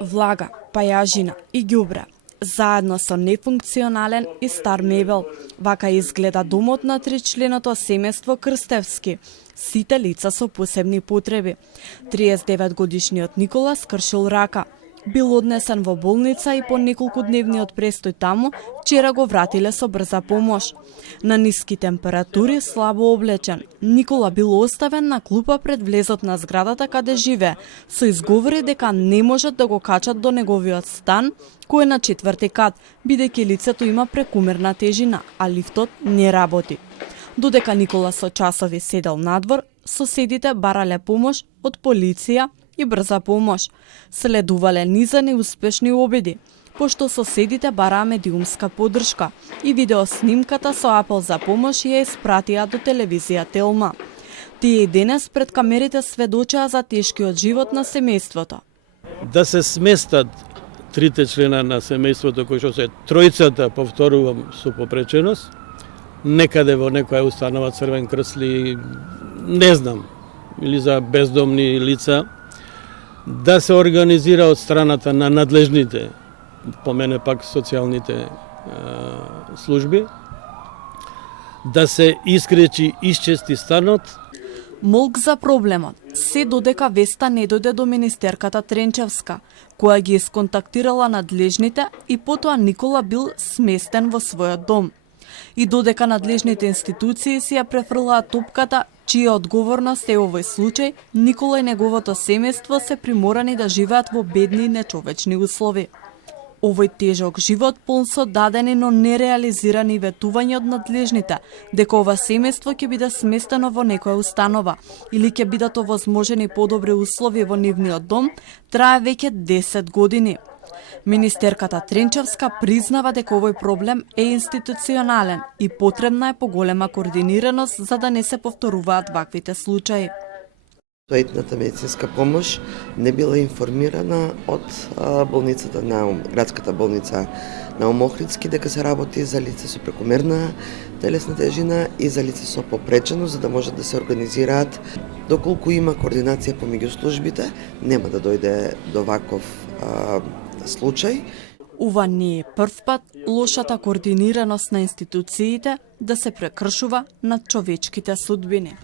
Влага, пајажина и ѓубре, заедно со нефункционален и стар мебел. Вака изгледа домот на тричленото семејство Крстевски, сите лица со посебни потреби. 39 годишниот Никола скршил рака. Бил однесен во болница и по неколку дневниот престој таму, вчера го вратиле со брза помош. На ниски температури, слабо облечен, Никола бил оставен на клупа пред влезот на зградата каде живее, со изговори дека не можат да го качат до неговиот стан, кој е на 4-ти кат, бидејќи лицето има прекумерна тежина, а лифтот не работи. Додека Никола со часови седел надвор, соседите барале помош од полиција и брза помош. Следувале низа неуспешни обиди, пошто соседите бараа медиумска поддршка и видеоснимката со апел за помош ја испратија до телевизија Телма. Тие и денес пред камерите сведочеа за тешкиот живот на семејството. Да се сместат трите члена на семејството, кои што се тројцата, повторувам, со попреченост, некаде во некоја установа Црвен крст ли, не знам, или за бездомни лица, да се организира од страната на надлежните, по мене пак социјалните служби, да се искречи исчести станот. Молк за проблемот, се додека веста не дојде до министерката Тренчевска, која ги исконтактирала надлежните и потоа Никола бил сместен во својот дом. И додека надлежните институции си ја префрлаа топката, чија одговорност е овој случај, Никола и неговото семејство се приморани да живеат во бедни и нечовечни услови. Овој тежок живот полн со дадени, но нереализирани ветувања од надлежните, дека ова семејство ќе биде сместено во некоја установа или ќе бидат овозможени подобри услови во нивниот дом, трае веќе 10 години. Министерката Тренчевска признава дека овој проблем е институционален и потребна е поголема координираност за да не се повторуваат ваквите случаи. Доитната медицинска помош не била информирана од болницата на градската болница на Охридски дека се работи за лице со прекомерна телесна тежина и за лице со попречено, за да може да се организираат. Доколку има координација помеѓу службите, нема да дојде до ваков случај. Ова не е прв пат лошата координираност на институциите да се прекршува над човечките судбини.